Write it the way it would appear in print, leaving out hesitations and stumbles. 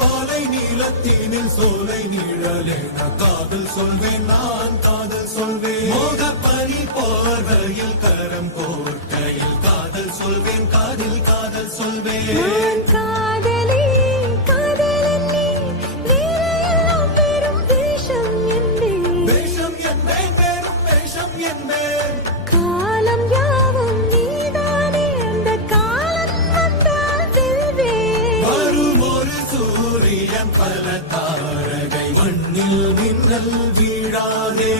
பாலை நீளத்தீனில் சோலை நீழலே காதல் சொல்வேன் நான் காதல் சொல்வேன் மோகப்பனி போர்வையில் கரம் கோட்டையில் காதல் சொல்வேன் காதில் காதல் சொல்வேன் காதலி காதலி வேறையெல்லாம் வெறும் வேஷம் என்பேன் வேஷம் என்பேன் வெறும் வேஷம் என்பேன் காலம் யாவும் நீதானே அந்த காலம் வந்தால் வெல்வேன் வரும் ஒரு சூரியன் பல தாரகை மண்ணில் மின்னல் வீழாதே